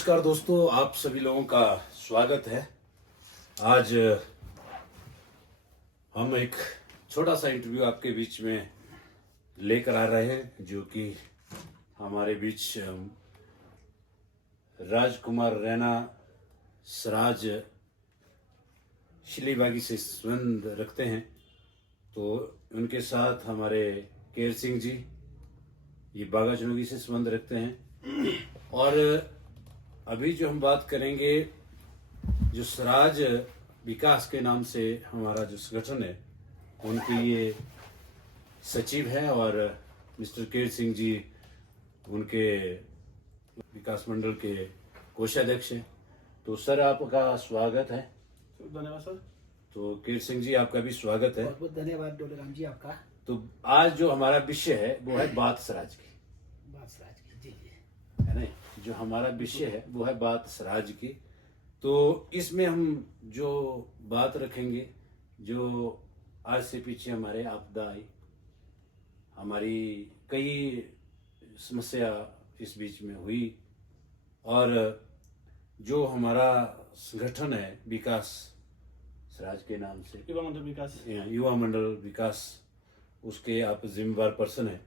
नमस्कार दोस्तों, आप सभी लोगों का स्वागत है। आज हम एक छोटा सा इंटरव्यू आपके बीच में लेकर आ रहे हैं, जो कि हमारे बीच राजकुमार रैना सराज शिलीबागी से संबंध रखते हैं। तो उनके साथ हमारे केर सिंह जी ये बागा चुनोगी से संबंध रखते हैं। और अभी जो हम बात करेंगे, जो सराज विकास के नाम से हमारा जो संगठन है, उनके ये सचिव हैं और मिस्टर केर सिंह जी उनके विकास मंडल के कोषाध्यक्ष हैं। तो सर, आपका स्वागत है। धन्यवाद सर। तो केर सिंह जी, आपका भी स्वागत है। बहुत बहुत धन्यवाद डोलेराम जी आपका। तो आज जो हमारा विषय है वो है बात सराज की। बात सराज की, जी जी, है ना। जो हमारा विषय है वो है बात सराज की। तो इसमें हम जो बात रखेंगे, जो आज से पीछे हमारे आपदा आई, हमारी कई समस्या इस बीच में हुई, और जो हमारा संगठन है विकास सराज के नाम से, युवा मंडल विकास, युवा मंडल विकास, उसके आप जिम्मेवार पर्सन हैं।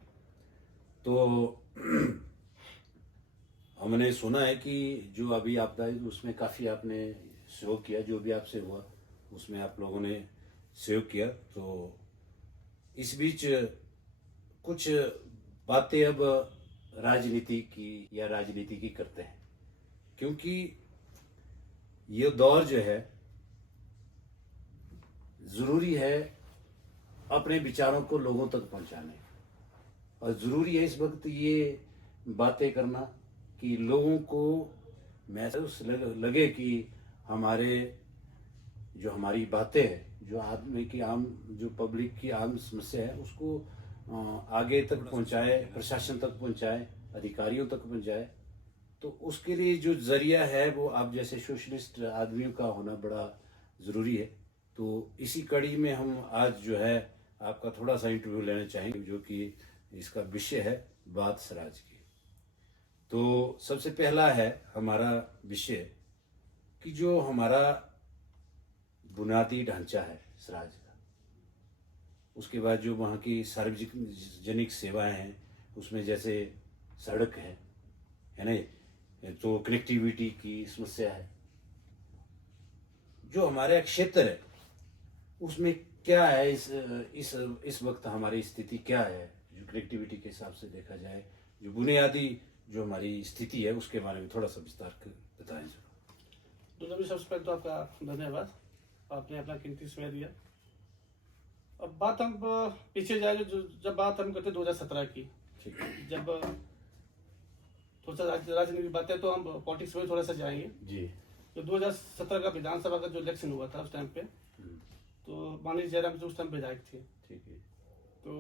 तो हमने सुना है कि जो अभी आपदा आई उसमें काफ़ी आपने सहयोग किया, जो भी आपसे हुआ उसमें आप लोगों ने सहयोग किया। तो इस बीच कुछ बातें अब राजनीति की या राजनीति की करते हैं, क्योंकि ये दौर जो है ज़रूरी है अपने विचारों को लोगों तक पहुंचाने, और ज़रूरी है इस वक्त ये बातें करना कि लोगों को महसूस लगे कि हमारे जो हमारी बातें हैं, जो आदमी की आम, जो पब्लिक की आम समस्या है, उसको आगे तक पहुंचाए, प्रशासन तक पहुंचाए, अधिकारियों तक पहुंचाए। तो उसके लिए जो जरिया है वो आप जैसे सोशलिस्ट आदमियों का होना बड़ा ज़रूरी है। तो इसी कड़ी में हम आज जो है आपका थोड़ा सा इंटरव्यू लेना चाहेंगे, जो कि इसका विषय है बात सराज की। तो सबसे पहला है हमारा विषय कि जो हमारा बुनियादी ढांचा है सराज का, उसके बाद जो वहाँ की सार्वजनिक सेवाएं हैं, उसमें जैसे सड़क है ना, तो कनेक्टिविटी की समस्या है। जो हमारे क्षेत्र है उसमें क्या है, इस वक्त हमारी स्थिति क्या है, जो कनेक्टिविटी के हिसाब से देखा जाए, जो बुनियादी जो हमारी स्थिति है उसके बारे में थोड़ा सा विस्तार कर बताएं सर। तो सबसे पहले तो आपका धन्यवाद, आपने अपना कीमती समय दिया। अब बात हम पीछे जाएंगे, जब बात हम करते 2017 की, ठीक है, जब थोड़ा सा राजनीतिक बातें, तो हम पॉलिटिक्स में थोड़ा सा जाएंगे जी। तो 2017 का विधानसभा का जो इलेक्शन हुआ था उस टाइम पे, तो माननीय जयराम जी उस टाइम विधायक थे। ठीक है। तो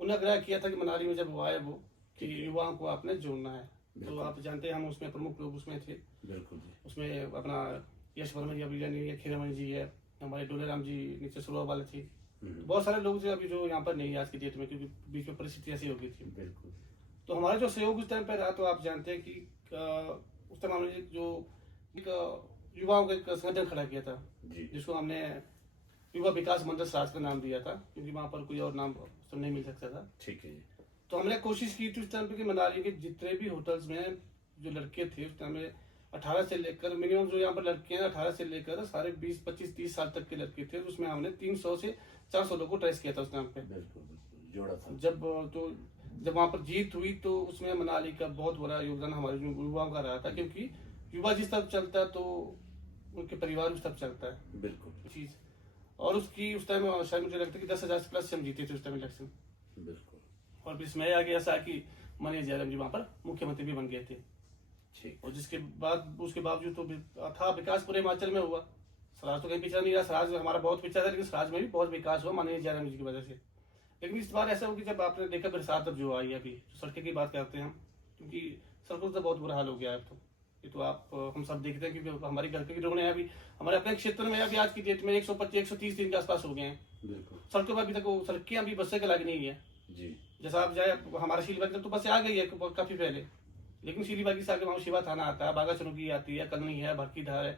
उन्हें आग्रह किया था कि मनाली में जब वो आए वो कि युवाओं को आपने जोड़ना है। तो आप जानते हैं हम उसमें प्रमुख लोग उसमें थे। बिल्कुल जी। उसमें अपना यश वर्मा जी, अभी यानी खीरामणि जी है, हमारे डोलेराम जी नीचे सुरवा वाले थे। बहुत सारे लोग थे अभी जो यहाँ पर नहीं है आज की डेट में, क्योंकि बीच में परिस्थिति ऐसी हो गई थी। बिल्कुल। तो हमारा जो सहयोग उस टाइम पर रहा, तो आप जानते हैं कि उस टाइम हमने जो युवाओं का एक संगठन खड़ा किया था, जिसको हमने युवा विकास मंडल सराज का नाम दिया था, क्योंकि वहाँ पर कोई और नाम तो नहीं मिल सकता था। ठीक है। तो हमने कोशिश की थी उस टाइम पे कि मनाली के जितने भी होटल्स में जो लड़के थे उस टाइम में 18 से लेकर मिनिमम, जो यहाँ पर लड़के हैं 18 से लेकर सारे 20, 25, 30 साल तक के लड़के थे। उसमें हमने 300 से 400 लोगों को ट्रेस किया था उस टाइम पे। बिल्कुल जोड़ा था। जब वहाँ पर जीत हुई तो उसमें मनाली का बहुत बड़ा योगदान हमारे युवाओं का रहा था, क्योंकि युवा जिस तरफ चलता है तो उनके परिवार उस तरफ चलता है। बिल्कुल चीज, और उसकी उस टाइम शायद मुझे लगता है कि 10,000 प्लस से हम जीते थे उस टाइम इलेक्शन। बिल्कुल। और इसमें आगे ऐसा कि माननीय जयराम जी वहाँ पर मुख्यमंत्री भी बन गए थे। ठीक। और उसके बावजूद तो था विकास पूरे हिमाचल में हुआ। सराज तो कहीं पिछड़ा नहीं रहा, सराज हमारा बहुत पिछड़ा था, लेकिन सराज में भी बहुत विकास हुआ माननीय जयराम जी की वजह से। लेकिन इस बार ऐसा हो कि जब आपने देखा बरसात अब जो आई अभी, सड़कें की बात करते हैं हम, क्योंकि सड़कों से बहुत बुरा हाल हो गया है। तो ये तो आप हम सब देखते हैं, क्योंकि हमारे घर के रोने अभी हमारे अपने क्षेत्र में अभी आज की डेट में 125-130 दिन के आसपास हो गए हैं। बिल्कुल। सड़कों पर अभी तक सड़कें अभी बसों के लायक नहीं है। जी। जैसा आप जाए हमारा शीलबाग तो बस आ गई है काफी पहले, लेकिन सीधी बागी से आगे वहाँ शिवा थाना आता है, बागा चनुकी आती है, कलनी है, भड़कीधार है,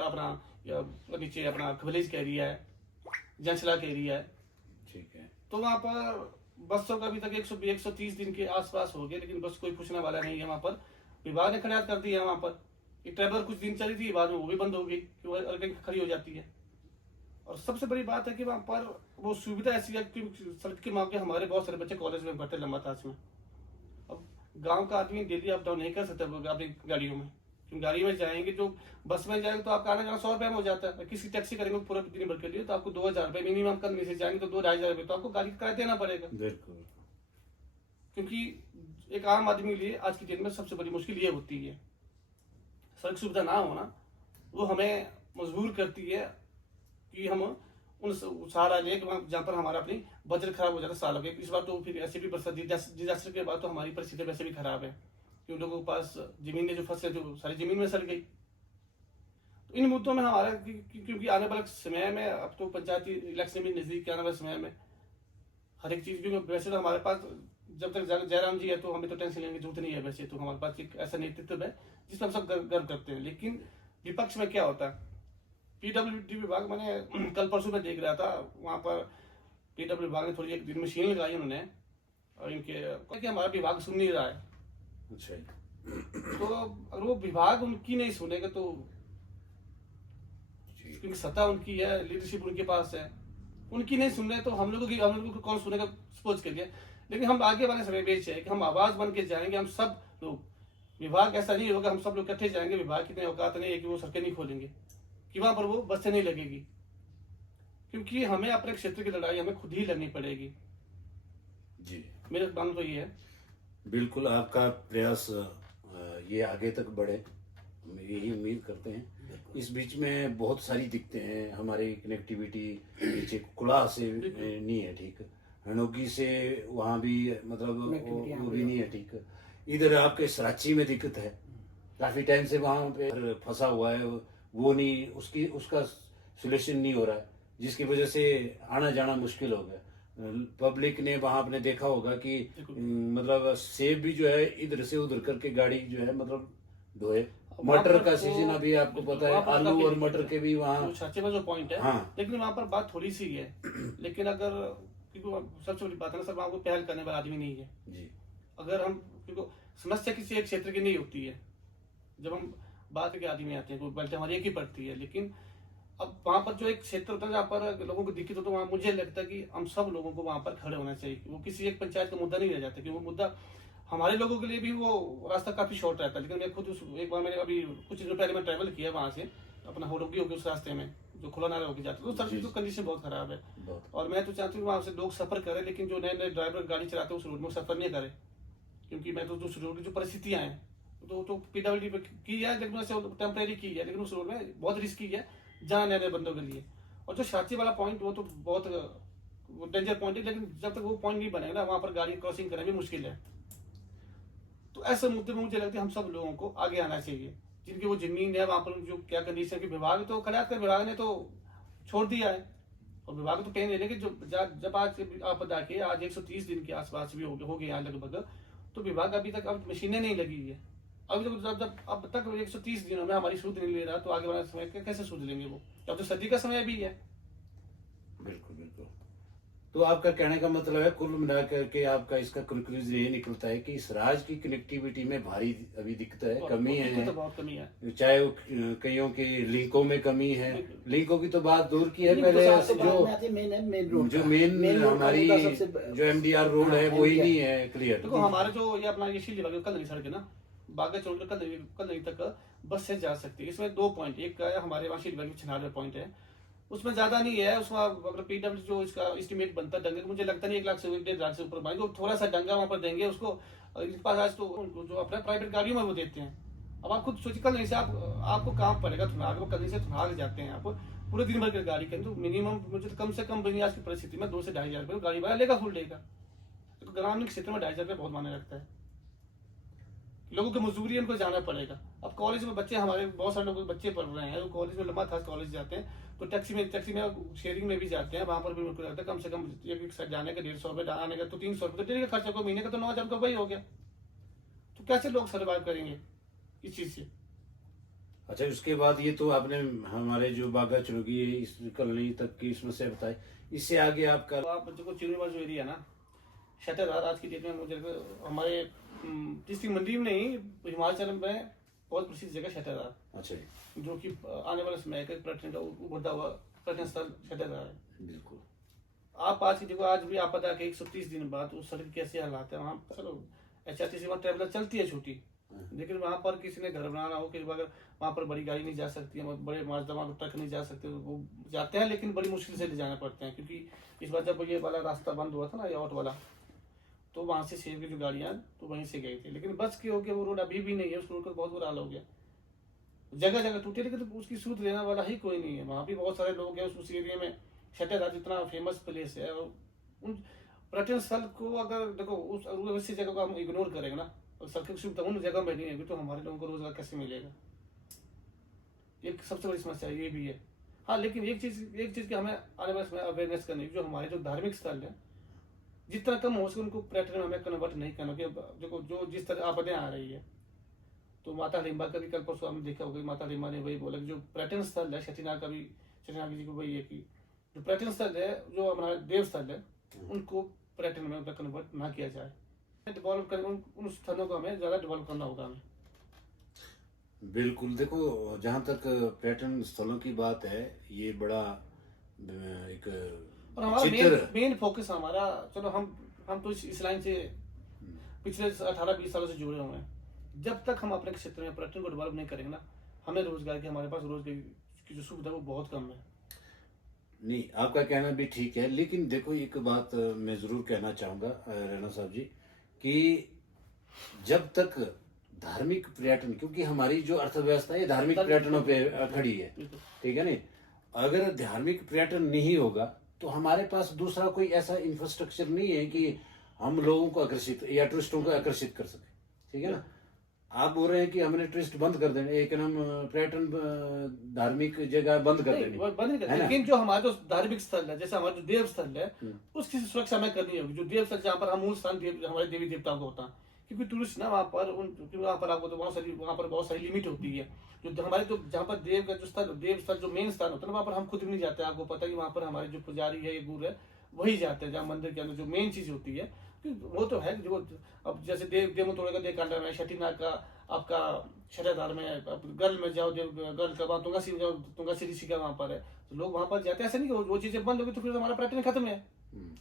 अपना नीचे अपना खबलेज का एरिया है, जंचला का एरिया है। ठीक है। तो वहाँ पर बसों का अभी तक 130 दिन के आसपास हो गए, लेकिन बस कोई पूछने वाला नहीं है। वहाँ पर विभाग ने खड़ियात कर दी है। वहाँ पर ये ट्रेवलर कुछ दिन चली थी, बाद में वो भी बंद हो गई कि वो अलग खड़ी हो जाती है। और सबसे बड़ी बात है कि वहाँ पर वो सुविधा ऐसी है कि सड़क के मांग के हमारे बहुत सारे बच्चे कॉलेज में पढ़ते लंबा ताज में। अब गांव का आदमी डेली अप डाउन नहीं कर सकता अपनी गाड़ियों में, क्योंकि गाड़ी में जाएंगे, जो बस में जाएंगे तो आपका आना जाना 100 रुपये में हो जाता है। किसी टैक्सी करेंगे पूरा दिन भर के लिए तो आपको 2000 रुपये मिनिमम, करने से जाएंगे तो 2-2,500 रुपये तो आपको गाड़ी का किराया देना पड़ेगा। बिल्कुल। क्योंकि एक आम आदमी के लिए आज की डेट में सबसे बड़ी मुश्किल ये होती है, सड़क सुविधा ना होना वो हमें मजबूर करती है कि हम उन सहारा ले जहाँ पर हमारा अपनी बजट खराब हो जाता है सालों के। इस बार तो फिर ऐसे भी डिजास्टर के बाद तो हमारी परिस्थिति वैसे भी खराब है, क्योंकि लोगों के पास जमीन जो फसल जो सारी जमीन में सड़ गई। तो इन मुद्दों में हमारा क्योंकि आने वाले समय में, अब तो पंचायती इलेक्शन भी नजदीक आने वाले समय में हर एक चीज भी, वैसे तो हमारे पास जब तक जयराम जी है तो हमें तो टेंशन लेने की जरूरत नहीं है। वैसे तो हमारे पास एक ऐसा नेतृत्व है जिसमें हम सब गर्व करते हैं। लेकिन विपक्ष में क्या होता है, पीडब्ल्यूडी विभाग, मैंने कल परसों में देख रहा था, वहां पर पीडब्ल्यू विभाग ने थोड़ी एक दिन मशीन लगाई उन्होंने, और इनके कि हमारा विभाग सुन नहीं रहा है। अच्छा। तो अगर वो विभाग उनकी नहीं सुनेगा तो, क्योंकि सत्ता उनकी है, लीडरशिप उनके पास है, उनकी नहीं सुन रहे तो हम लोगों को कौन सुनेगा, सपोज करिए। लेकिन हम आगे वाले समय में चाहिए कि हम आवाज बन के जाएंगे, हम सब लोग। विभाग ऐसा नहीं होगा हम सब लोग इकट्ठे जाएंगे, विभाग की इतनी औकात नहीं है कि वो सड़कें नहीं खोलेंगे, कि वहां पर वो बसें नहीं लगेगी, क्योंकि हमें अपने क्षेत्र की लड़ाई हमें खुद ही लड़नी पड़ेगी। जी, मेरा मानना तो ये है। बिल्कुल आपका प्रयास ये आगे तक बढ़े, हम यही उम्मीद करते हैं। इस बीच में बहुत सारी दिक्कतें हैं, हमारी कनेक्टिविटी नीचे कुला से नहीं है ठीक, हनोगी से वहाँ भी मतलब वो भी नहीं है ठीक। इधर आपके सराची में दिक्कत है, काफी टाइम से वहाँ पे फंसा हुआ है, वो नहीं, उसका सोल्यूशन नहीं हो रहा है, जिसकी वजह से आना जाना मुश्किल हो गया। पब्लिक ने वहां आपने देखा होगा कि मतलब सेब भी जो है इधर से उधर करके गाड़ी जो है मतलब ढोए। मटर का सीजन अभी आपको पता है, आलू और मटर के भी वहाँ सच्चे में जो पॉइंट है। हाँ। लेकिन वहाँ पर बात थोड़ी सी है, लेकिन अगर क्योंकि सबसे बड़ी बात है ना सर, वहाँ को पहल करने वाला आदमी नहीं है जी। अगर हम, क्योंकि समस्या किसी एक क्षेत्र की नहीं होती है, जब हम बात के आदमी आते हैं कोई बल्कि हमारी एक ही पड़ती है। लेकिन अब वहाँ पर जो एक क्षेत्र होता है जहाँ पर लोगों को दिक्कत होती है, वहाँ मुझे लगता है कि हम सब लोगों को वहाँ पर खड़े होना चाहिए। वो किसी एक पंचायत का मुद्दा नहीं रह जाता, कि वो मुद्दा हमारे लोगों के लिए भी वो रास्ता काफी शॉर्ट रहता है। लेकिन मैं खुद एक बार मैंने अभी कुछ दिनों पहले मैं ट्रैवल किया वहाँ से अपना होगी उस रास्ते में जो खुला नाला होकर जाता है, तो सड़क की कंडीशन बहुत खराब है। और मैं तो चाहती हूँ वहाँ से लोग सफर करें, लेकिन जो नए नए ड्राइवर गाड़ी चलाते हैं उस रोड में सफर नहीं करे, क्योंकि मैं तो उस रोड की जो परिस्थितियाँ हैं तो पीडब्ल्यूडी पे की है, लेकिन टेम्परेरी की है, लेकिन उस रोड में बहुत रिस्की है जाना नए नए बंदों के लिए। और जो शाची वाला पॉइंट वो तो बहुत डेंजर पॉइंट है, लेकिन जब तक वो पॉइंट नहीं बनेगा ना वहाँ पर गाड़ी क्रॉसिंग करना भी मुश्किल है। तो ऐसे मुद्दे में मुझे लगता है हम सब लोगों को आगे आना चाहिए, जिनकी वो जमीन है वहाँ पर जो क्या कंडीशन की, विभाग तो खड़ियात कर विभाग ने तो छोड़ दिया है, और विभाग तो कहीं नहीं, लेकिन जो जब आज आपदा के आज 130 दिन के आसपास भी हो गए लगभग, तो विभाग अभी तक अब मशीनें नहीं लगी है। अभी तो जब अब तक 130 दिनों में हमारी सूद नहीं ले रहा, तो आगे वाला समय कैसे सूद लेंगे वो, अब तो सर्दी का समय भी है। बिल्कुल बिल्कुल। तो आपका कहने का मतलब है कुल मिलाकर के आपका इसका कंक्लूजन ये निकलता है कि इस राज्य की कनेक्टिविटी में भारी अभी दिक्कत है, कमी है, तो बहुत कमी है। चाहे वो कईयों की लिंकों में कमी है, लिंकों की तो बात दूर की है, पहले जो मेन हमारी जो एमडीआर रोड है वो ही नहीं है क्लियर। देखो हमारे जो ये अपना ये शीली कल नहीं सड़क है ना, बागा चौक कल नहीं तक बस से जा सकती है। इसमें 2 पॉइंट, एक है हमारे वहाँ शीली छिनारे पॉइंट है, उसमें ज्यादा नहीं है, उसमें अगर पीडब्ल्यू जो इसका एस्टिमेट बनता है डंगे, मुझे लगता नहीं 1 लाख से 1.5 लाख से ऊपर मांगे, तो थोड़ा सा डंगा वहाँ पर देंगे उसको। इनके पास आज तो जो अपना प्राइवेट गाड़ियों में वो देते हैं। अब आप खुद सोचिए, कल नहीं से आपको काम पड़ेगा थुनाग में, कल नहीं से थुनाग जाते हैं आप पूरे दिन भर की गाड़ी के, तो मिनिमम मुझे तो कम से कम आज की परिस्थिति में 2 से 2.5 हजार गाड़ी वाला लेगा, फुल डे का। तो ग्रामीण क्षेत्र में 2.5 हजार बहुत माने रखता है, लोगों की मजदूरी उनको जाना पड़ेगा। अब कॉलेज में बच्चे हमारे बहुत सारे लोग बच्चे पढ़ रहे हैं, वो कॉलेज में लंबा था कॉलेज जाते हैं, तो टैक्सी में शेयरिंग में भी जाते हैं, वहां पर भी उनको लगता है कम से कम एक साथ जाने का 150 रुपये, आने का तो 300 रुपये, तो डेली का खर्चा को महीने का तो 9,000 रुपये हो गया। तो कैसे लोग सर्वाइव करेंगे इस चीज से। अच्छा, उसके बाद ये तो आपने हमारे जो बागा चुनगी इस कॉलोनी तक की समस्या बताई, इससे आगे आपका तो आप जो चिड़िया जो एरिया ना शटरदार आज की डेट में मुझे लगता है हमारे डिस्ट्रिक्ट मंडी में नहीं, हिमाचल में बहुत प्रसिद्ध जगह शटरदार, अच्छा जी, जो कि आने वाले समय का पर्यटन का उभरता हुआ पर्यटन स्थल शटरदार है। बिल्कुल। आप आज की देखो, आज भी आप पता है कि 130 दिन बाद उस सड़क कैसे हालात है वहाँ। चलो HRTC वहाँ ट्रेवलर चलती है छोटी, लेकिन वहाँ पर किसी ने घर बनाना हो, किसी अगर वहाँ पर बड़ी गाड़ी नहीं जा सकती है, बड़े माजदा ट्रक नहीं जा सकते, वो जाते हैं लेकिन बड़ी मुश्किल से ले जाना पड़ते हैं। क्योंकि इस बार जब ये वाला रास्ता बंद हुआ था ना, ये आउट वाला, तो वहाँ से सेब की जो गाड़ियाँ तो वहीं से गई थी, लेकिन बस की हो गया वो रोड अभी भी नहीं है, उस रोड का बहुत बुरा हाल हो गया, जगह जगह टूटे, लेकिन तो उसकी सूद लेने वाला ही कोई नहीं है। वहाँ भी बहुत सारे लोग हैं उस एरिया में। शटरदार जितना फेमस प्लेस है, और उन पर्यटन स्थल को अगर देखो उस वैसी जगह को हम इग्नोर करेंगे ना, और सरकार की सुविधा उन जगह में नहीं है, तो हमारे लोगों को रोजगार कैसे मिलेगा? एक सबसे बड़ी समस्या ये भी है। हाँ, लेकिन एक चीज की हमें आने वाले समय अवेयरनेस करनी, जो हमारे जो धार्मिक स्थल है जितना कम हो सके उनको पर्यटन में हमें कन्वर्ट नहीं करना। देखो जो जिस तरह आपदें आ रही है, तो माता हिडिंबा का भी कल परसों हमने देखा होगा, माता हिडिंबा ने वही बोला कि जो पर्यटन स्थल है शक्तिनाग का भी, शक्तिनाग जी को वही है कि जो पर्यटन स्थल है, जो हमारा देव स्थल है, उनको पर्यटन में कन्वर्ट ना किया जाए। डेवलप कर उन स्थलों को हमें ज्यादा डेवलप करना होगा हमें। बिल्कुल, देखो जहाँ तक पर्यटन स्थलों की बात है, ये बड़ा एक और हमारा चित्र मेन फोकस हमारा, चलो हम तो इस लाइन से पिछले 18-20 सालों से जुड़े हुए हैं। जब तक हम अपने क्षेत्र में पर्यटन को डेवलप नहीं करेंगे ना, हमें रोजगार की, हमारे पास रोजगार की जो सुविधा वो बहुत कम है। नहीं, आपका कहना भी ठीक है, लेकिन देखो एक बात मैं जरूर कहना चाहूंगा रैना साहब जी, कि जब तक धार्मिक पर्यटन, क्योंकि हमारी जो अर्थव्यवस्था है धार्मिक पर्यटनों पे खड़ी है, ठीक है नहीं, अगर धार्मिक पर्यटन नहीं होगा तो हमारे पास दूसरा कोई ऐसा इंफ्रास्ट्रक्चर नहीं है कि हम लोगों को आकर्षित या टूरिस्टों को आकर्षित कर सके, ठीक है ना। आप बोल रहे हैं कि हमने टूरिस्ट बंद कर देने, एक नाम पर्यटन धार्मिक जगह बंद कर देनी, बंद नहीं है करते, ना? लेकिन जो हमारा जो धार्मिक स्थल है, जैसे हमारा जो देव स्थल है, उसकी सुरक्षा हमें करनी होगी। जो देव स्थल जहाँ पर हम मूल स्थान हमारे देवी देवताओं का होता है, क्योंकि टूरिस्ट ना वहाँ पर वहाँ पर आपको तो वहाँ पर बहुत सारी लिमिट होती है। जो हमारे जो जहाँ पर देव का जो स्थल, देव स्थल जो मेन स्थान होता है ना, वहाँ पर हम खुद भी नहीं जाते। आपको पता है कि वहाँ पर हमारे जो पुजारी है, ये गुरु है, वही जाते हैं जहाँ मंदिर के अंदर जो मेन चीज होती है। वो तो है जो अब जैसे देव में तोड़ेगा देवकांडा में, शक्तिनाग का आपका शटरदार में, गर्ल में जाओ, देव गर्ल का वहाँ तुंगासी जाओ, तुंगासी ऋषि का वहाँ पर है, तो लोग वहाँ पर जाते हैं। ऐसा नहीं कि वो चीजें बंद होगी तो फिर हमारा पर्यटन खत्म है।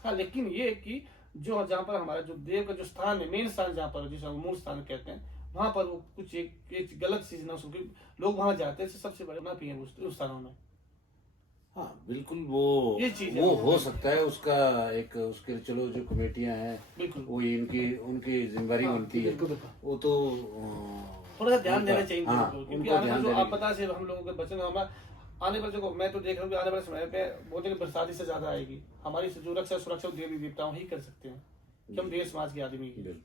हाँ, लेकिन ये कि जो जहाँ पर हमारा जो देव का जो स्थान है, मेन स्थान जहाँ पर जिसे हम मूल स्थान कहते हैं, वहाँ पर वो कुछ एक गलत चीज ना हो, लोग वहाँ जाते हैं, सबसे बड़े ना पिए उस स्थानों में। हाँ बिल्कुल, वो हो सकता है, उसका एक उसके लिए चलो जो कमेटियां हैं बिल्कुल वो उनकी जिम्मेदारी बनती है, वो तो थोड़ा सा ध्यान देना चाहिए हाँ, क्योंकि आने वाले जो आपदा से हम लोगों के बचने, हमारा आने वाले जो मैं तो देख रहा हूँ कि आने वाले समय पे बोलते कि बरसात से ज्यादा आएगी। हमारी जो रक्षा सुरक्षा देवी देवताओं ही कर सकते हैं, कि हम देश समाज के आदमी की,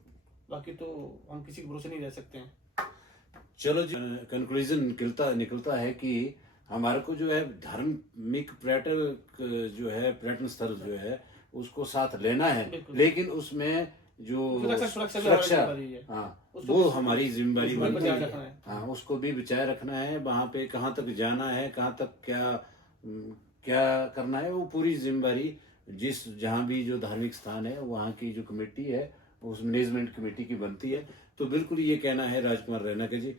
बाकी तो हम किसी के भरोसे नहीं रह सकते हैं। चलो जी, कंक्लूजन निकलता है कि हमारे को जो है धार्मिक पर्यटक जो है, पर्यटन स्थल जो है उसको साथ लेना है, लेकिन उसमें जो सुरक्षा, हाँ वो हमारी जिम्मेदारी बनती है। हाँ, उसको भी बचाए रखना है। वहाँ पे कहाँ तक जाना है, कहाँ तक क्या करना है, वो पूरी जिम्मेदारी जहाँ भी जो धार्मिक स्थान है वहाँ की जो कमेटी है, उस मैनेजमेंट कमेटी की बनती है। तो बिल्कुल ये कहना है राजकुमार रैना का जी,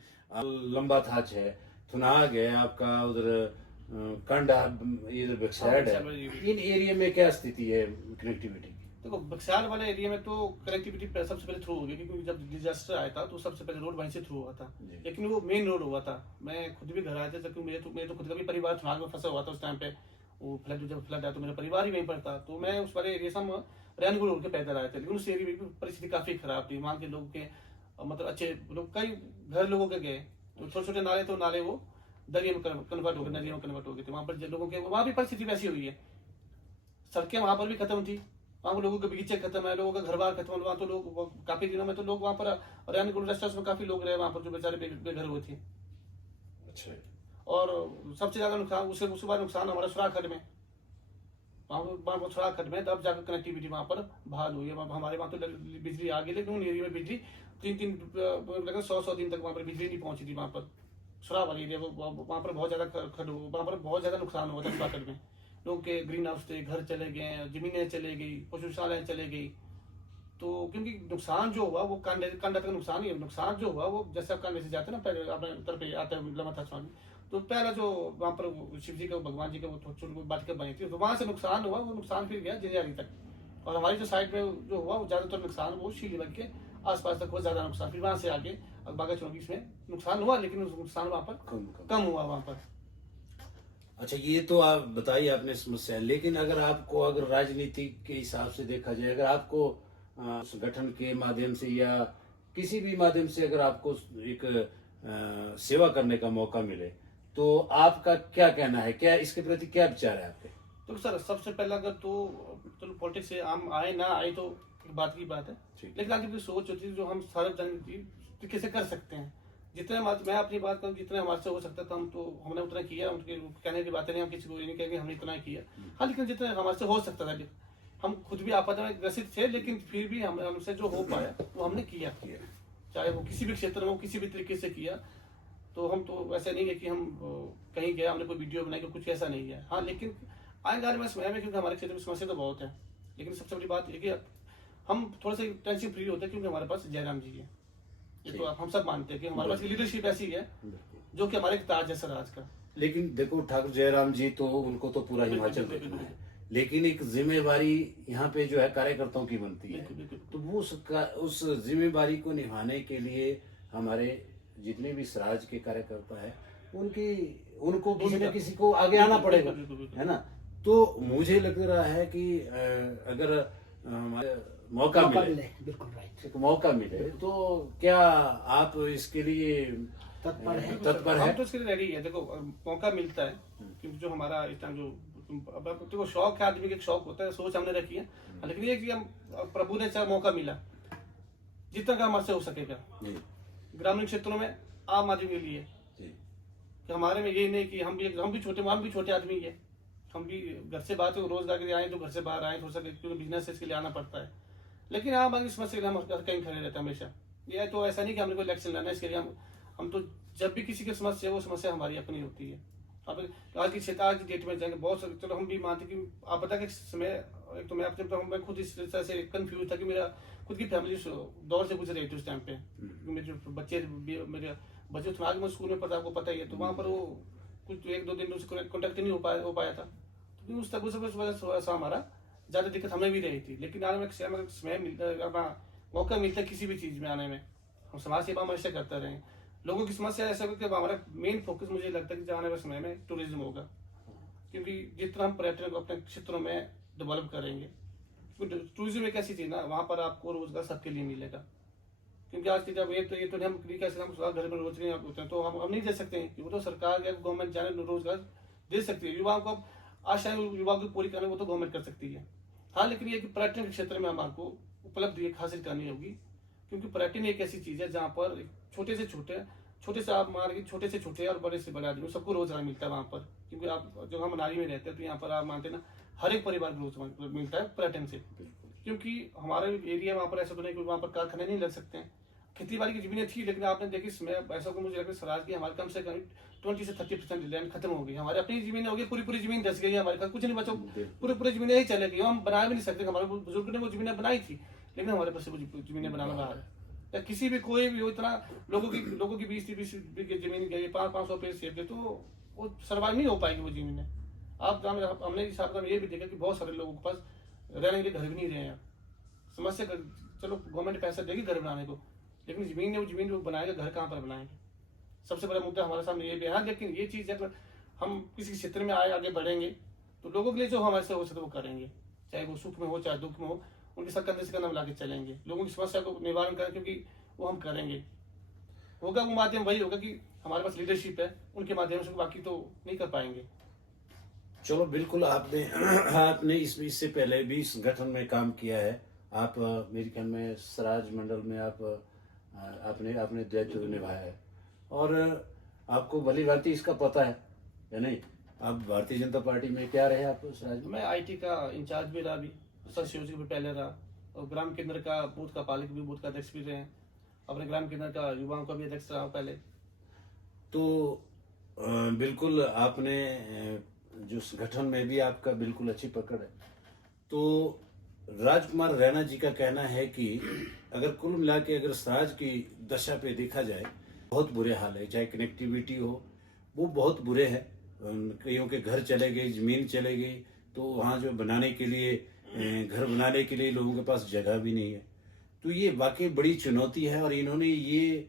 लंबा थाच है, थुनाग है आपका, उधर कंडा, इधर बक्सैड है, इन एरिया में क्या स्थिति है कनेक्टिविटी की? देखो बक्साल वाले एरिया में तो कनेक्टिविटी सबसे पहले थ्रू होगी, क्योंकि जब डिजास्टर आया था तो सबसे पहले रोड वहीं से थ्रू हुआ था, लेकिन वो मेन रोड हुआ था। मैं खुद भी घर आया था, क्योंकि मेरे तो खुद का भी परिवार थुनाग में फंसा हुआ था उस टाइम पे। वो जब फ्लड आया तो मेरा परिवार ही वहीं पर था, तो मैं उस वाले एरिया से हम रैनगुल रोड के पैदल आए थे, लेकिन उस एरिया में परिस्थिति काफी खराब थी। वहाँ के लोगों के मतलब अच्छे लोग, कई घर लोगों के गए, तो छोटे छोटे नाले, तो नाले वो दरिया में कन्वर्ट हो गए, नदियों में कन्वर्ट हो गए थे। वहाँ पर लोगों के वहाँ भी परिस्थिति वैसी हुई है, सड़कें वहाँ पर भी खत्म थी, वहाँ पर लोगों के बगीचे खत्म है, लोगों का घर बार खत्म, वहाँ तो लोग काफी दिनों में तो लोग वहाँ पर रैनगुल रेस्टोरेंट में काफी लोग रहे वहाँ पर, जो बेचारे बेघर हुए थे। अच्छा, और सबसे ज्यादा नुकसान उसके बाद नुकसान हमारा सुराखंड में, वहाँ पर थोड़ा खत्म है, तब जाकर कनेक्टिविटी वहाँ पर बहाल हुई है। हमारे वहाँ तो बिजली आ गई, लेकिन उन एरिया में बिजली 3 लगभग 100 दिन तक वहाँ पर बिजली नहीं पहुंची थी। वहाँ पर सुराह वाली एरिया, वहाँ पर बहुत ज़्यादा वहाँ पर बहुत ज़्यादा नुकसान हुआ था उत्तराखंड में। लोगों के ग्रीन हाउस थे, घर चले गए, जमीनें चले गई, पशुशालाएँ चले गई। तो क्योंकि नुकसान जो हुआ वो कांडा तक नुकसान ही है। नुकसान जो हुआ वो जैसे आप कांडे से जाते हैं ना, पहले अपने उत्तर पे आते हैं लमथा स्वामी, तो पहला जो वहाँ पर शिव जी का भगवान जी का वो बाटिका बनी थी, तो वहाँ से नुकसान हुआ, वो नुकसान फिर गया जिंजारी तक। और हमारी जो साइड में जो हुआ वो ज़्यादातर नुकसान वो शीलीबाग के आसपास तक हुआ ज़्यादा नुकसान। फिर वहाँ से आगे बागा चौकीस में नुकसान हुआ, लेकिन नुकसान वहाँ पर कम हुआ वहाँ पर। अच्छा, ये तो आप बताइए आपने समस्या, लेकिन अगर आपको अगर राजनीति के हिसाब से देखा जाए, अगर आपको संगठन के माध्यम से या किसी भी माध्यम से अगर आपको एक सेवा करने का मौका मिले, तो आपका क्या कहना है, क्या इसके प्रति क्या विचार है आपके? तो सर सबसे पहला अगर तो चलो पॉलिटिक्स से हम आए ना आए तो एक बात की बात है, लेकिन आगे की सोच होती है जो हम सार्वजनिक तरीके से कर सकते हैं। जितने मैं अपनी बात करूँ, जितने हमारे से हो सकता था हम तो हमने उतना किया। उनके कहने की बातें नहीं, हम किसी को ये नहीं कहेंगे हमने इतना किया। हाँ, लेकिन जितने हमारे से हो सकता था, हम खुद भी आपदा में ग्रसित थे, लेकिन फिर भी हमसे जो हो पाया वो हमने किया, चाहे वो किसी भी क्षेत्र में हो, किसी भी तरीके से किया। तो हम तो ऐसा नहीं है कि हम कहीं गए हमने कोई वीडियो बनाई, कुछ ऐसा नहीं है। हाँ, लेकिन आएंगे आज में समय में, क्योंकि हमारे क्षेत्र में समस्या तो बहुत है, लेकिन सबसे बड़ी बात है कि हम थोड़ा सा टेंशन फ्री होते हैं, क्योंकि हमारे पास जयराम जी है। ये तो हम सब मानते हैं कि हमारे पास लीडरशिप ऐसी है जो कि हमारे ताज है सर आज का। लेकिन देखो ठाकुर जयराम जी तो उनको तो पूरा हिमाचल देखना है, लेकिन एक जिम्मेवारी यहाँ पे जो है कार्यकर्ताओं की बनती है। तो वो उस जिम्मेवारी को निभाने के लिए हमारे जितने भी स्वराज के कार्यकर्ता है उनको किसी न किसी को आगे आना पड़ेगा, है ना। तो मुझे लग रहा है कि अगर मौका मिले, बिल्कुल राइट, एक मौका मिले, तो क्या आप इसके लिए तत्पर है? हम तो इसके लिए रेडी है। देखो मौका मिलता है, क्योंकि जो हमारा इस टाइम जो देखो शौक है, आदमी का एक शौक होता है, सोच हमने रखी है। लेकिन ये कि हम प्रभु ने चाहे मौका मिला जितना का हमारे से हो सकेगा ग्रामीण क्षेत्रों में आम आदमी के लिए, कि हमारे में ये नहीं कि हम भी छोटे आदमी है, हम भी घर से बाहर रोजगार के लिए आए तो घर से बाहर आए, थोड़ा सा क्योंकि बिजनेस है इसके लिए आना पड़ता है। लेकिन आम आदमी समस्या के लिए हम कहीं खड़े रहते हैं हमेशा। ये तो ऐसा नहीं कि हमने कोई इलेक्शन लाना है इसके लिए, हम तो जब भी किसी की समस्या है वो समस्या हमारी अपनी होती है। अब आज की डेट में जाएंगे बहुत सारे, चलो हम भी मानते कि आपदा के समय एक तो मैं खुद इस तरह से कंफ्यूज था कि मेरा खुद की फैमिली दौर से गुजर रही थी उस टाइम पे। मेरे मेरे बच्चे थोड़ा मैं स्कूल में पढ़ा, आपको पता ही है, तो वहाँ पर वो कुछ 1-2 दिन उससे कॉन्टेक्ट नहीं हो पाया था। तो उस वजह से थोड़ा सा हमारा ज़्यादा दिक्कत हमें भी रही थी। लेकिन आज में समय मिलता, मौका मिलता है किसी भी चीज़ में आने में, हम समाज सेवा हमेशा करते रहे। लोगों की समस्या ऐसा कि हमारा मेन फोकस मुझे लगता है कि आने वाले समय में टूरिज्म होगा, क्योंकि जितना हम पर्यटन को अपने क्षेत्रों में डेवलप करेंगे, टूरिज्म एक ऐसी चीज़ ना, वहाँ पर आपको रोजगार सबके लिए मिलेगा। क्योंकि आज की जब ये तो हम कैसे हम घर में रोजगार होते हैं, तो हम नहीं दे सकते हैं, वो तो सरकार या गवर्नमेंट जाने रोजगार दे सकती है। युवाओं को आशाएं युवाओं की पूरी करने वो तो गवर्नमेंट कर सकती है। हाँ, लेकिन ये कि पर्यटन के क्षेत्र में हमारे उपलब्धि हासिल करनी होगी, क्योंकि पर्यटन एक ऐसी चीज है जहाँ पर छोटे से छोटे और बड़े से बड़े आदमी सबको रोजगार मिलता है वहाँ पर। क्योंकि आप जो हम मनाली में रहते हैं तो यहाँ पर आप मानते ना हर एक परिवार को रोजगार मिलता है पर्यटन से, क्योंकि हमारे एरिया वहाँ पर ऐसा तो नहीं कि वहाँ पर कारखाने नहीं लग सकते हैं। खेती बाड़ी की जमीनें थी, लेकिन आपने देखी ऐसा को मुझे लगता है स्वराज की हमारे कम से कम 20 से 30% लैंड खत्म हो गई। हमारी अपनी जमीन हो गई, पूरी जमीन धस गई, हमारे पास कुछ नहीं बचा, पूरी जमीनें ही चले गई। हम बना भी नहीं सकते, हमारे बुजुर्ग ने वो जमीनें बनाई थी, लेकिन हमारे पास वो जमीनें बनाना बाहर है। या किसी भी कोई भी इतना लोगों की 20-30 बीघे जमीन गई, 500 पेड़ सेब गए, तो वो सर्वाइव नहीं हो पाएगी वो जमीनें। आप हमने हिसाब से ये भी देखा कि बहुत सारे लोगों के पास रहने के घर भी नहीं रहे हैं। समस्या चलो गवर्नमेंट पैसा देगी घर बनाने को, लेकिन जमीन वो बनाएगा, घर कहाँ पर बनाएंगे? सबसे बड़ा मुद्दा हमारे सामने ये भी है। लेकिन ये चीज़ अगर हम किसी क्षेत्र में आगे बढ़ेंगे तो लोगों के लिए जो हमारे से हो सकता है वो करेंगे, चाहे वो सुख में हो चाहे दुख में हो, उनके साथ कंधे से कंधा मिला के चलेंगे, लोगों की समस्या को निवारण करें, क्योंकि वो हम करेंगे। होगा वो माध्यम वही होगा कि हमारे पास लीडरशिप है, उनके माध्यम से, बाकी तो नहीं कर पाएंगे। चलो बिल्कुल, आपने इससे पहले भी संगठन में काम किया है। आप मेरे ख्याल में स्वराज मंडल में आपने दायित्व निभाया है, और आपको भली भांति इसका पता है या नहीं? आप भारतीय जनता पार्टी में क्या रहे आप उस राज्य में? मैं आईटी का इंचार्ज भी रहा, अभी संयोजक भी पहले रहा, और ग्राम केंद्र का बूथ का पालिक भी, बूथ का अध्यक्ष भी रहे हैं। अपने ग्राम केंद्र का युवाओं का भी अध्यक्ष रहा हूं पहले। तो बिल्कुल आपने जो संगठन में भी आपका बिल्कुल अच्छी पकड़ है। तो राजकुमार रैना जी का कहना है कि अगर कुल मिला के अगर समाज की दशा पे देखा जाए बहुत बुरे हाल है, चाहे कनेक्टिविटी हो वो बहुत बुरे हैं। कईयों के घर चले गए, जमीन चले गई, तो वहाँ जो बनाने के लिए घर बनाने के लिए लोगों के पास जगह भी नहीं है। तो ये वाकई बड़ी चुनौती है और इन्होंने ये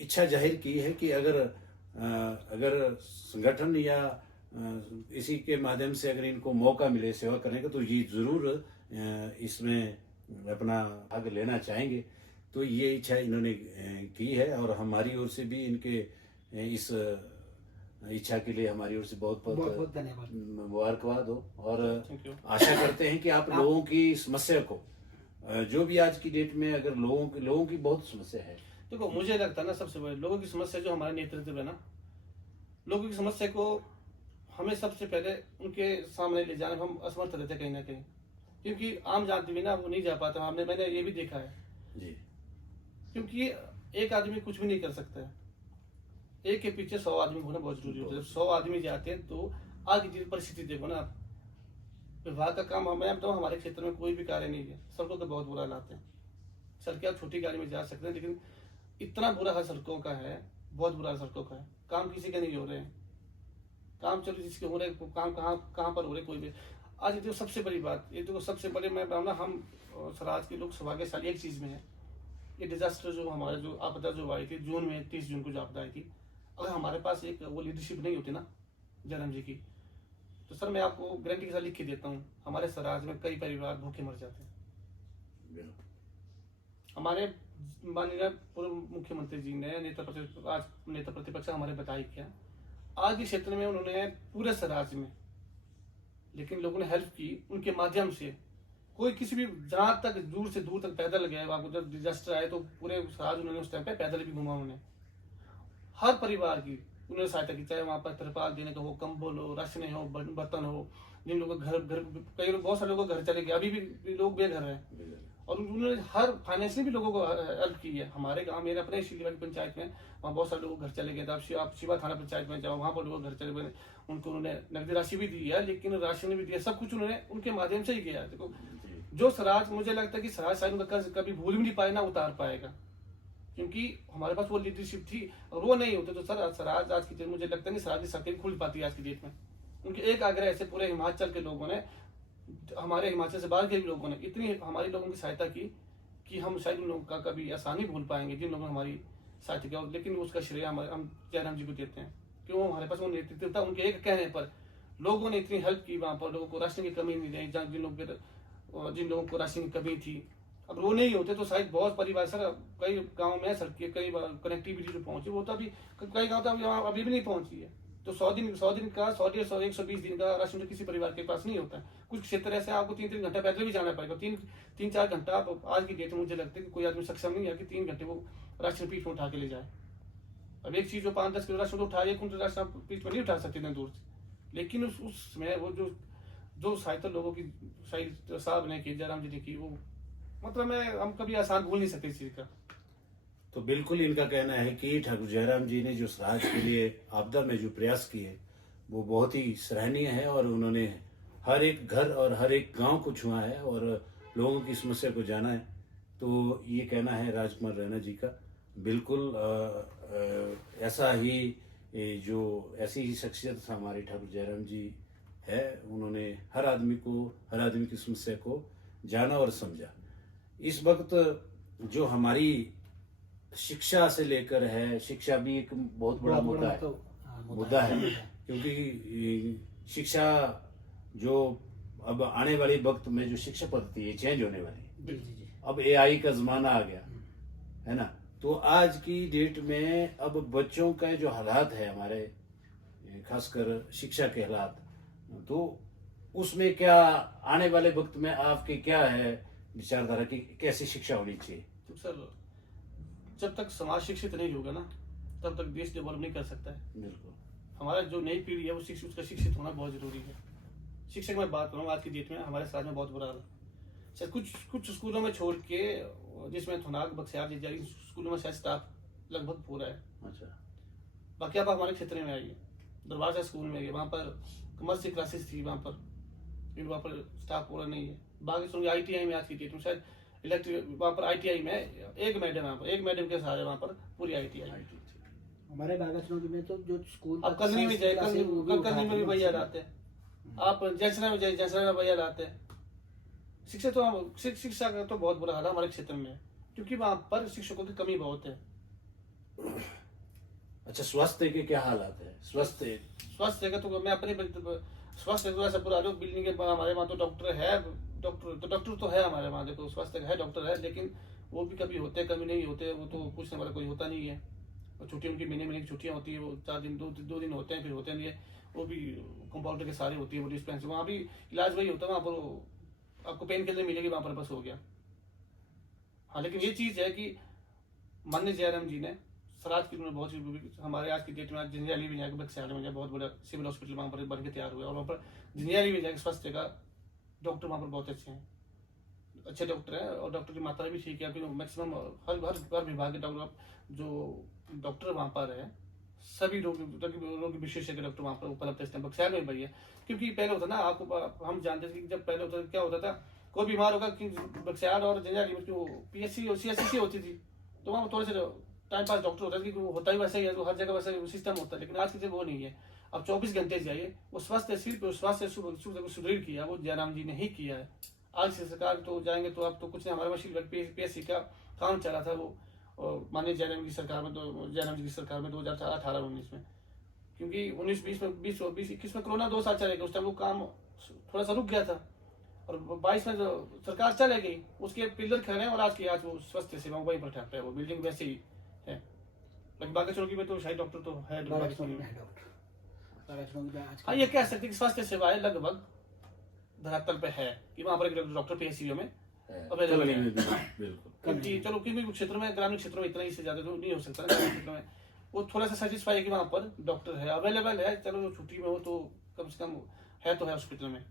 इच्छा जाहिर की है कि अगर संगठन या इसी के माध्यम से अगर इनको मौका मिले सेवा करने का तो ये जरूर इसमें अपना भाग लेना चाहेंगे। तो ये इच्छा इन्होंने की है और हमारी ओर से भी इनके इस इच्छा के लिए हमारी ओर से बहुत बहुत धन्यवाद, मुबारकबाद हो। और थैंक यू। आशा करते हैं कि आप लोगों की समस्या को जो भी आज की डेट में अगर लोगों की बहुत समस्या है। देखो मुझे लगता है ना, सबसे बड़ी लोगों की समस्या जो हमारे नेतृत्व है ना, लोगों की समस्या को हमें सबसे पहले उनके सामने ले जाने में हम असमर्थ रहते कहीं ना कहीं, क्योंकि आम जानते भी ना वो नहीं जा पाता। मैंने ये भी देखा है जी, क्योंकि एक आदमी कुछ भी नहीं कर सकता है, एक के पीछे 100 आदमी होना बहुत जरूरी होता है। जब 100 आदमी जाते हैं तो आज की परिस्थिति देखो ना आप। विभाग का काम हमें तो हमारे क्षेत्र में कोई भी कार्य नहीं है, सड़कों के बहुत बुरा हालात है। सड़कें आप छोटी गाड़ी में जा सकते हैं, लेकिन इतना बुरा हाल सड़कों का है, बहुत बुरा हाल सड़कों का है। काम किसी के नहीं हो रहे हैं, काम चलो जिसके हो रहे हैं, काम कहाँ पर हो रहे कोई भी। आज ये तो सबसे बड़ी बात, ये तो सबसे बड़े मैं बताऊँ हम समाज के लोग सौभाग्यशाली एक चीज में है, ये डिजास्टर जो हमारे जो आपदा जो आई थी जून में, 30 जून को जो आपदा आई थी, अगर हमारे पास एक वो लीडरशिप नहीं होती ना जयराम जी की, तो सर मैं आपको गारंटी के साथ लिख के देता हूँ हमारे समाज में कई परिवार भूखे मर जाते हैं। हमारे माननीय पूर्व मुख्यमंत्री जी ने आज नेता प्रतिपक्ष हमारे बताई क्या आज के क्षेत्र में उन्होंने पूरे समाज में, लेकिन लोगों ने हेल्प की उनके माध्यम से। कोई किसी भी जहाँ तक दूर से दूर तक पैदल गया, आपको जब डिजास्टर आए तो पूरे समाज उन्होंने उस टाइम पे पैदल भी घुमा। उन्होंने हर परिवार की उन्होंने सहायता की, चाहे वहाँ पर तिरपाल देने का हो, कंबल हो, राशन हो, बर्तन हो। जिन लोगों के घर कई लोग, बहुत सारे लोगों के घर चले गए, अभी भी लोग बेघर हैं, और उन्होंने हर फाइनेंशियली भी लोगों को हेल्प की है। हमारे गांव मेरे अपने शिवलिया की पंचायत में वहाँ बहुत सारे लोग घर चले गए थे। आप शिवा थाना पंचायत में जाओ, वहाँ पर लोग घर चले गए, उनको उन्होंने नकदी राशि भी दी है, लेकिन राशन भी दिया, सब कुछ उन्होंने उनके माध्यम से ही किया। देखो जो स्वराज, मुझे लगता है कि स्वराज शायद उनका कर्ज कभी भूल भी नहीं पाए ना उतार पाएगा, क्योंकि हमारे पास वो लीडरशिप थी। और वो नहीं होते तो सर स्वराज आज की डेट मुझे लगता नहीं स्वराज की सड़कें खुल पाती आज की डेट में। उनके एक आग्रह ऐसे पूरे हिमाचल के लोगों ने, हमारे हिमाचल से बाहर के भी लोगों ने इतनी हमारे लोगों की सहायता की कि हम शायद उन लोगों का कभी आसानी भूल पाएंगे जिन लोगों ने हमारी सहायता किया। लेकिन उसका श्रेय हम जयराम जी को देते हैं, क्यों हमारे पास वो नेतृत्व था। उनके एक कहने पर लोगों ने इतनी हेल्प की, वहाँ पर लोगों को राशन की कमी नहीं रही, जिन लोगों को राशन की कमी थी। अब वो नहीं होते तो शायद बहुत परिवार, सर कई गाँव में सड़कें, कई कनेक्टिविटी जो पहुंची वो तो अभी कई गाँव तो अभी भी नहीं पहुंची है। तो 100 दिन का 120 दिन का राशन तो किसी परिवार के पास नहीं होता है। कुछ क्षेत्र ऐसे आपको 3-3 घंटा पैदल भी जाना पड़ेगा, 3-4 घंटा। आप आज की डेट में मुझे लगता है कि कोई आदमी सक्षम नहीं है कि 3 घंटे वो राशन पीठ में उठा के ले जाए। अब एक चीज जो 5-10 किलो राशन उठा, 1 कुंटल राशन आप पीठ में नहीं उठा सकते इतने दूर से। लेकिन उसमें वो जो सहायता लोगों की साहब ने की, जयराम जी ने की, वो मतलब हम कभी आसान भूल नहीं सकते इस चीज का। तो बिल्कुल इनका कहना है कि ठाकुर जयराम जी ने जो समाज के लिए आपदा में जो प्रयास किए वो बहुत ही सराहनीय है, और उन्होंने हर एक घर और हर एक गांव को छुआ है और लोगों की समस्या को जाना है। तो ये कहना है राजकुमार रैना जी का। बिल्कुल ऐसा ही ऐसी ही शख्सियत हमारे ठाकुर जयराम जी है। उन्होंने हर आदमी की समस्या को जाना और समझा। इस वक्त जो हमारी शिक्षा से लेकर है, शिक्षा भी एक बहुत बड़ा मुद्दा है, क्योंकि शिक्षा जो अब आने वाले वक्त में जो शिक्षा पद्धति है चेंज होने वाली। अब एआई का जमाना आ गया है ना। तो आज की डेट में अब बच्चों का जो हालात है हमारे, खासकर शिक्षा के हालात, तो उसमें क्या आने वाले वक्त में आपके क्या है विचारधारा की कैसी शिक्षा होनी चाहिए? तो सर जब तक समाज शिक्षित नहीं होगा ना तब तक देश डेवलप नहीं कर सकता है। बिल्कुल। हमारा जो नई पीढ़ी है वो उसका शिक्षित होना बहुत जरूरी है। शिक्षक मैं बात करूँ आज की डेट में हमारे समाज में बहुत बुरा हाल है। शायद कुछ स्कूलों में छोड़ के, जिसमें थुनाग बक्सियार जिस स्कूलों में शायद स्टाफ लगभग पूरा है। अच्छा। बाकी आप हमारे क्षेत्र में आइए, दरबार साहब स्कूल में आइए, वहाँ पर कॉमर्स की क्लासेस थी, वहाँ पर स्टाफ पूरा नहीं है। बाकी सुनिए ITI में आज की डेट में शायद इलेक्ट्रिक, वहाँ पर ITI में एक मैडम, वहाँ पर एक मैडम के सहारे वहाँ पर पूरी ITI। हमारे बागाचनोगी में तो जो स्कूल आप करनी में जाए, करनी में भी भैया रहते हैं, आप जैसना में जाए, जैसना में भैया रहते हैं। शिक्षा का तो बहुत बुरा हाल है हमारे क्षेत्र में, क्योंकि वहाँ पर शिक्षकों की कमी बहुत है। अच्छा, स्वास्थ्य के क्या हालात है? स्वास्थ्य का तो मैं अपने स्वास्थ्य तो ऐसा पूरा बिल्डिंग के हमारे वहाँ तो डॉक्टर है, डॉक्टर तो है हमारे वहाँ, देखो स्वास्थ्य का है, डॉक्टर है, लेकिन वो भी कभी होते कभी नहीं होते, वो तो पूछने वाला कोई होता नहीं है। छुट्टी उनकी महीने की छुट्टियाँ होती है, वो 4 दिन 2 दिन होते हैं, फिर होते नहीं है, वो भी कंपाउंडर के सारे होती है, वो डिस्पेंसरी, वहाँ भी इलाज वही होता है, वहाँ पर आपको पेन किलर मिलेगी, वहाँ पर बस हो गया। हाँ, लेकिन ये चीज़ है कि माननीय जयराम जी ने सराज की उन्होंने बहुत हमारे आज की डेट में जिंजियाली में जाकर बक्सियाल में बहुत बड़ा सिविल हॉस्पिटल वहाँ पर बन के तैयार हुआ, और वहाँ पर जिंजियाली में जाकर स्वास्थ्य का डॉक्टर वहाँ पर बहुत अच्छे डॉक्टर हैं, और डॉक्टर की मात्रा भी ठीक है, मैक्सिमम हर विभाग के डॉक्टर जो डॉक्टर वहाँ पर है, सभी रोगी विशेषज्ञ डॉक्टर वहाँ पर उपलब्ध है बक्सियाल में भैया। क्योंकि पहले होता ना, आपको हम जानते थे कि जब पहले होता क्या होता था, कोई बीमार होगा कि बक्सियाल और जिंजियाली में PSC और CSC होती थी, तो वहाँ थोड़े से टाइम पास डॉक्टर होता है, कि होता ही वैसा ही है, तो हर जगह वैसा सिस्टम होता है। लेकिन आज की जब वो नहीं है, अब 24 घंटे जाइए, वो स्वास्थ्य सिर्फ स्वास्थ्य सुदृढ़ किया वो जयराम जी ने ही किया है। आज से सरकार तो जाएंगे तो अब तो कुछ नहीं, हमारे वहाँ PSC का काम चला था, वो माननीय जयराम की सरकार में, तो जयराम जी की सरकार में 2018-19 में, क्योंकि 19-20-21 में कोरोना 2 साल चले गए, उस टाइम वो काम थोड़ा सा रुक गया था, और 22 में जो सरकार चले गई, उसके पिलर खड़े हैं, और आज वो स्वास्थ्य सेवा वहीं पर ठहरता है, वो बिल्डिंग वैसे ही है। लेकिन बागाचनोगी में तो शायद डॉक्टर तो है, हाँ, ये कह सकते कि स्वास्थ्य सेवाएं लगभग धरातल पे है, कि वहाँ पर एक डॉक्टर PSCO में अवेलेबल है। क्योंकि चलो किसी भी क्षेत्र में, ग्रामीण क्षेत्रों में इतना ही से ज्यादा तो नहीं हो सकता, ग्रामीण क्षेत्रों में वो थोड़ा सा सेटिस्फाई है कि वहाँ पर डॉक्टर है, अवेलेबल है, चलो छुट्टी में हो तो कम से कम है, तो है हॉस्पिटल में।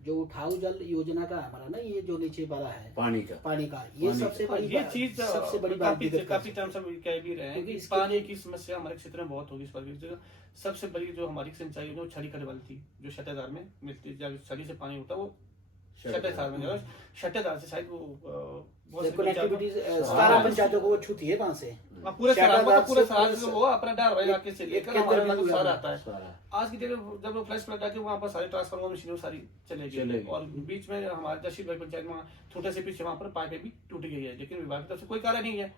जो उठाऊ जल योजना का हमारा ना, ये जो नीचे वाला है पानी का ये सबसे बड़ी ये चीज सबसे बड़ी बात काफी टाइम से कह भी रहे हैं कि पानी की समस्या हमारे क्षेत्र में बहुत होगी इस बार। सबसे बड़ी जो हमारी सिंचाई है वो छड़ी खड़े वाली थी, जो शटेदार में मिलती है, जब छड़ी से पानी होता है वो शटेदार में, शटेदार से शायद वो कनेक्टिविटी 17 पंचायतों को छूती है वहाँ से, पूरे सराज वो अपना डार इलाके से लेकर हमारे सारा आता है। आज की डेट में जब फ्लैश फ्लड आके वहाँ पर सारे ट्रांसफार्मर मशीनों सारी चले गई, और बीच में हमारे जशीर भाई पंचायत में छोटे से पीछे वहाँ पर पाइपें भी टूट गई है, लेकिन विभाग की तरफ से कोई कार्य नहीं है।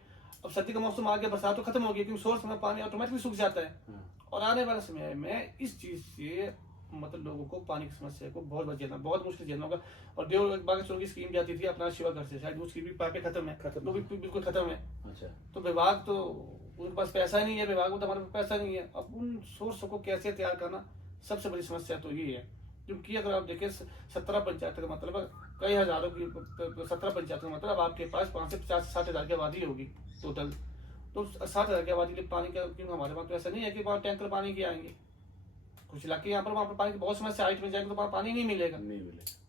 अब सर्दी का मौसम आ गया, बरसात तो खत्म हो गई, क्योंकि सोर्स में पानी ऑटोमेटिकली सूख जाता है, और आने वाले समय में इस चीज से मतलब लोगों को पानी की समस्या को बहुत मुश्किल झेलना होगा। और देव बागाचनोगी की स्कीम जाती थी अपना शिवा घर से, शायद उसकी भी पाइपें खत्म है, वो भी बिल्कुल खत्म है। अच्छा, तो विभाग तो उनके पास पैसा नहीं है, विभाग को तो हमारे पास पैसा नहीं है। अब उन सोर्स को कैसे तैयार करना, सबसे बड़ी समस्या तो ये है। क्योंकि अगर आप देखें 17 पंचायत का मतलब कई हजारों की, 17 पंचायत का मतलब आपके पास 5 से 50 से 60 हजार की आबादी होगी टोटल, तो 60 हजार की आबादी के पानी का, क्योंकि हमारे पास तो ऐसा नहीं है कि वहाँ टैंकर पानी के आएंगे। कुछ इलाके यहाँ पर वहाँ पर पानी की बहुत समस्या, हाइट में जाएंगे तो वहाँ पानी नहीं मिलेगा,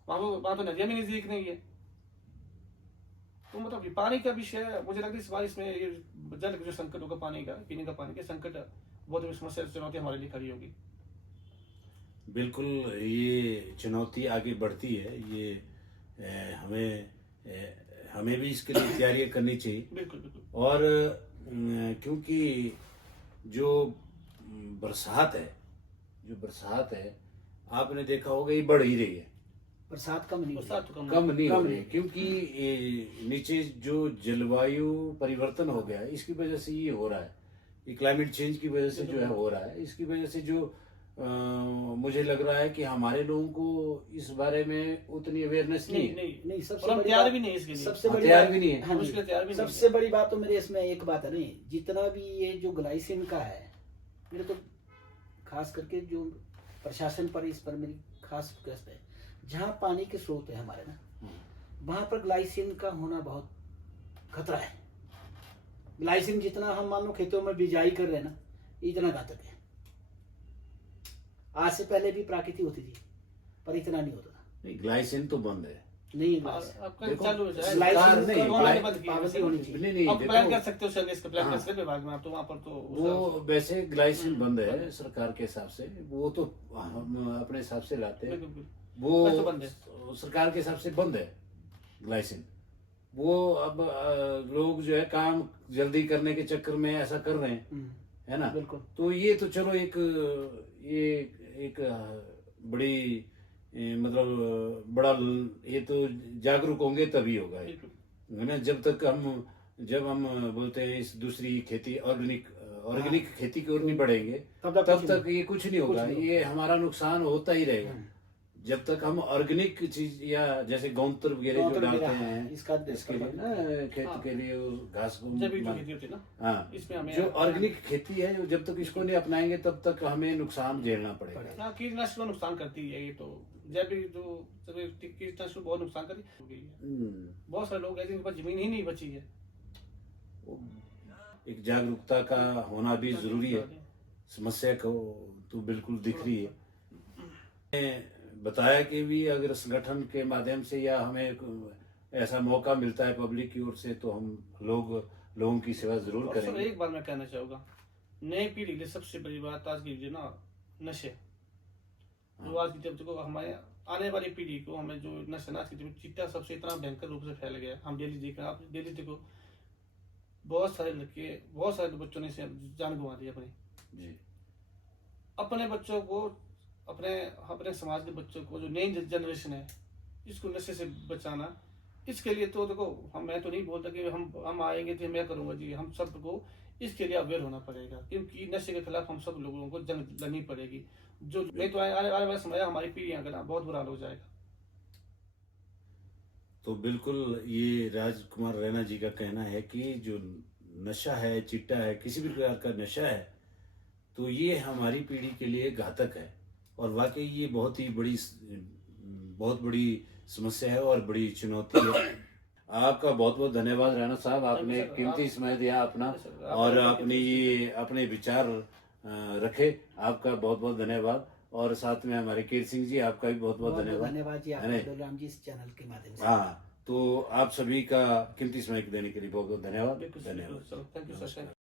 वहाँ तो नदियाँ भी नजदीक नहीं है। तो मतलब पानी का विषय मुझे लगता है इस बार इसमें जल जो संकट होगा, पानी का, पीने का पानी का संकट बहुत बड़ी समस्या, चुनौती हमारे लिए खड़ी होगी। बिल्कुल, ये चुनौती आगे बढ़ती है, ये हमें भी इसके लिए तैयारियां करनी चाहिए। बिल्कुल। और क्योंकि जो बरसात है आपने देखा होगा, ये बढ़ ही रही है, बरसात कम नहीं हो रही है, क्योंकि नीचे जो जलवायु परिवर्तन हो गया है, इसकी वजह से ये हो रहा है, ये क्लाइमेट चेंज की वजह से जो है हो रहा है। इसकी वजह से जो मुझे लग रहा है कि हमारे लोगों को इस बारे में उतनी अवेयरनेस नहीं, सबसे बड़ी तैयार भी नहीं है इसके लिए, सबसे बड़ी बात तो मेरे इसमें एक बात है, नहीं जितना भी ये जो ग्लाइसिन का है, मेरे तो खास करके जो प्रशासन पर, इस पर मेरी खास रिक्वेस्ट है, जहाँ पानी के स्रोत है हमारे ना, वहां पर ग्लाइसिन का होना बहुत खतरा है। ग्लाइसिन जितना हम मान लो खेतों में बिजाई कर रहे हैं ना, इतना घातक है। आज से पहले भी प्राकृतिक होती थी, पर इतना नहीं होता था। नहीं, ग्लाइसिन तो बंद है। नहीं आपका देखो, चालू है सरकार नहीं, उन्होंने बंद किया। पाबंदी होनी चाहिए। नहीं नहीं आप प्लान कर देखो, सकते हो सर्विस का प्लान हाँ। कर सकते हो विभाग में आप, तो वहाँ पर तो वो वैसे ग्लाइसिन बंद है सरकार के हिसाब से, वो तो हम अपने हिसाब से लाते हैं, बिल्कुल, वो वैसे तो बंद है। सरकार के हिसाब से बंद है ग्लाइसिन। वो अब लोग जो है काम जल्दी करने के चक्कर में ऐसा कर रहे हैं, है ना। बिल्कुल। तो ये तो चलो ये एक बड़ी मतलब बड़ा ये तो जागरूक होंगे तभी होगा ये, बिल्कुल। है ना। जब हम बोलते हैं इस दूसरी खेती ऑर्गेनिक खेती की ओर नहीं बढ़ेंगे तब तक ये कुछ नहीं होगा, ये हमारा नुकसान होता ही रहेगा। जब तक हम ऑर्गेनिक चीज या जैसे गौमूत्र वगैरह जो डालते हैं इसके लिए ना, खेत के लिए घास को जब भी जो खेती होती है ना, हाँ, इसमें हमें जो ऑर्गेनिक खेती है जब तक इसको नहीं अपनाएंगे तब तक हमें नुकसान झेलना पड़ेगा। हाँ, कीटनाशक को नुकसान करती है ये तो, जैविक जो कीटनाशक बहुत नुकसान करती है। बहुत सारे लोग ऐसे जिनके पास जमीन ही नहीं बची है। एक जागरूकता का होना भी जरूरी है। समस्या को तो बिल्कुल दिख रही है। मैंने बताया कि भी अगर संगठन के माध्यम से या हमें ऐसा मौका मिलता है पब्लिक की ओर से तो हम लोगों की सेवा जरूर और सर करेंगे। एक बात मैं कहना चाहूंगा, नई पीढ़ी के लिए सबसे बड़ी बात आज की जो ना नशे, जो आज की जब देखो हमारे आने वाली पीढ़ी को हमें जो नशा आज की चिट्टा सबसे इतना भयंकर रूप से फैल गया है। हम डेली देख रहे हैं, आप डेली देखो बहुत सारे लड़के, बहुत सारे बच्चों ने जान गंवा दी अपनी। जी, अपने बच्चों को, अपने समाज के बच्चों को, जो नई जनरेशन है, इसको नशे से बचाना, इसके लिए तो देखो मैं तो नहीं बोलता कि हम आएंगे तो मैं करूंगा जी, हम सबको इसके लिए अवेयर होना पड़ेगा, क्योंकि नशे के खिलाफ हम सब लोगों को जंग लड़नी पड़ेगी। जो नहीं तो आने वाला समय हमारी पीढ़ियां का ना बहुत बुरा हाल हो जाएगा। तो बिल्कुल ये राजकुमार रैना जी का कहना है कि जो नशा है, चिट्टा है, किसी भी प्रकार का नशा है, तो ये हमारी पीढ़ी के लिए घातक है। और वाकई ये बहुत बड़ी समस्या है और बड़ी चुनौती है। आपका बहुत बहुत धन्यवाद रैना साहब, आपने कीमती समय दिया अपना और अपने विचार रखे। आपका बहुत बहुत धन्यवाद। और साथ में हमारे कीर्ति सिंह जी, आपका भी बहुत बहुत धन्यवाद जी, आपको बलराम जी इस चैनल के माध्यम से। हाँ, तो आप सभी का कीमती समय देने के लिए बहुत बहुत धन्यवाद। Thank you sir.